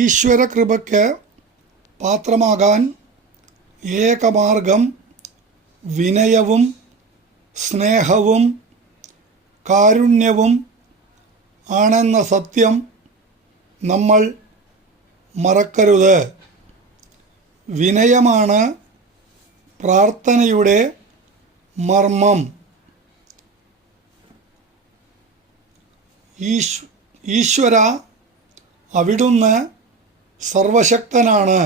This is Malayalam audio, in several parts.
ഈശ്വരകൃപയ്ക്ക് പാത്രമാകാൻ ഏകമാർഗം വിനയവും സ്നേഹവും കാരുണ്യവും ആണെന്ന സത്യം നമ്മൾ മറക്കരുത്. വിനയമാണ് പ്രാർത്ഥനയുടെ മർമ്മം. ഈശ്വര, അവിടുന്ന് സർവശക്തനാണ്,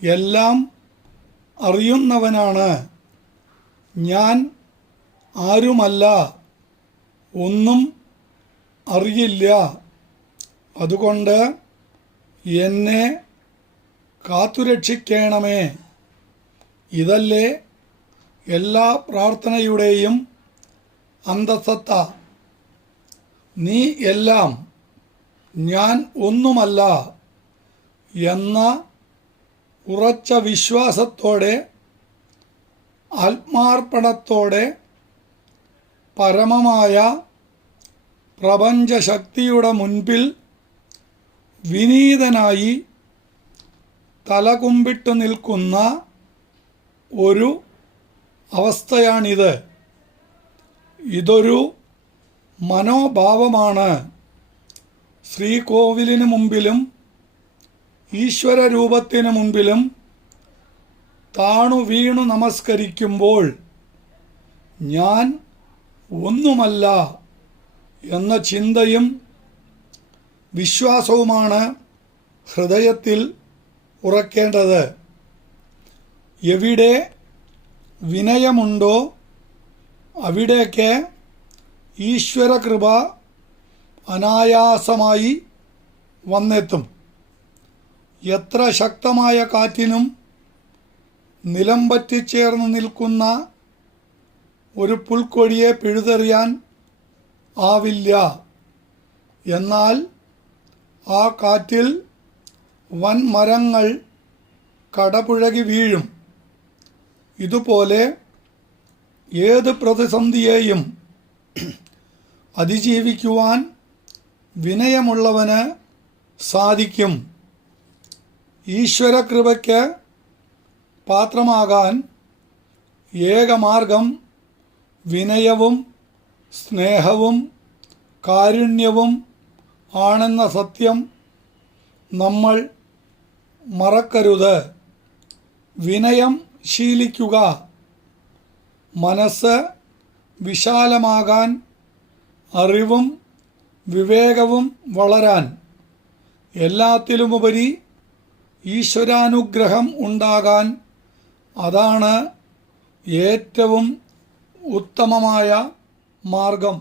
എല്ലാം അറിയുന്നവനാണ്. ഞാൻ ആരുമല്ല, ഒന്നും അറിയില്ല. അതുകൊണ്ട് എന്നെ കാത്തുരക്ഷിക്കണമേ. ഇതല്ലേ എല്ലാ പ്രാർത്ഥനയുടെയും അന്തസത്ത. നീ എല്ലാം, ഞാൻ ഒന്നുമല്ല എന്ന ഉറച്ച വിശ്വാസത്തോടെ ആത്മാർപ്പണത്തോടെ പരമമായ പ്രപഞ്ചശക്തിയുടെ മുൻപിൽ വിനീതനായി തലകുമ്പിട്ട് നിൽക്കുന്ന ഒരു അവസ്ഥയാണിത്. ഇതൊരു മനോഭാവമാണ്. ശ്രീകോവിലിന് മുമ്പിലും ഈശ്വരരൂപത്തിന് മുൻപിലും താണു വീണു നമസ്കരിക്കുമ്പോൾ ഞാൻ ഒന്നുമല്ല എന്ന ചിന്തയും വിശ്വാസവുമാണ് ഹൃദയത്തിൽ ഉറക്കേണ്ടത്. എവിടെ വിനയമുണ്ടോ അവിടേക്ക് ഈശ്വരകൃപ അനായാസമായി വന്നെത്തും. എത്ര ശക്തമായ കാറ്റിനും നിലം പറ്റിച്ചേർന്ന് നിൽക്കുന്ന ഒരു പുൽക്കൊടിയെ പിഴുതെറിയാൻ ആവില്ല. എന്നാൽ ആ കാറ്റിൽ വൻമരങ്ങൾ കടപുഴകി വീഴും. ഇതുപോലെ ഏത് പ്രതിസന്ധിയെയും അതിജീവിക്കുവാൻ വിനയമുള്ളവന് സാധിക്കും. ഈശ്വരകൃപയ്ക്ക് പാത്രമാകാൻ ഏകമാർഗം വിനയവും സ്നേഹവും കാരുണ്യവും ആണെന്ന സത്യം നമ്മൾ മറക്കരുത്. വിനയം ശീലിക്കുക. മനസ്സ് വിശാലമാകാൻ, അറിവും വിവേകവും വളരാൻ, എല്ലാത്തിലുമുപരി ഈശ്വരാനുഗ്രഹം ഉണ്ടാകാൻ അതാണ് ഏറ്റവും ഉത്തമമായ മാർഗം.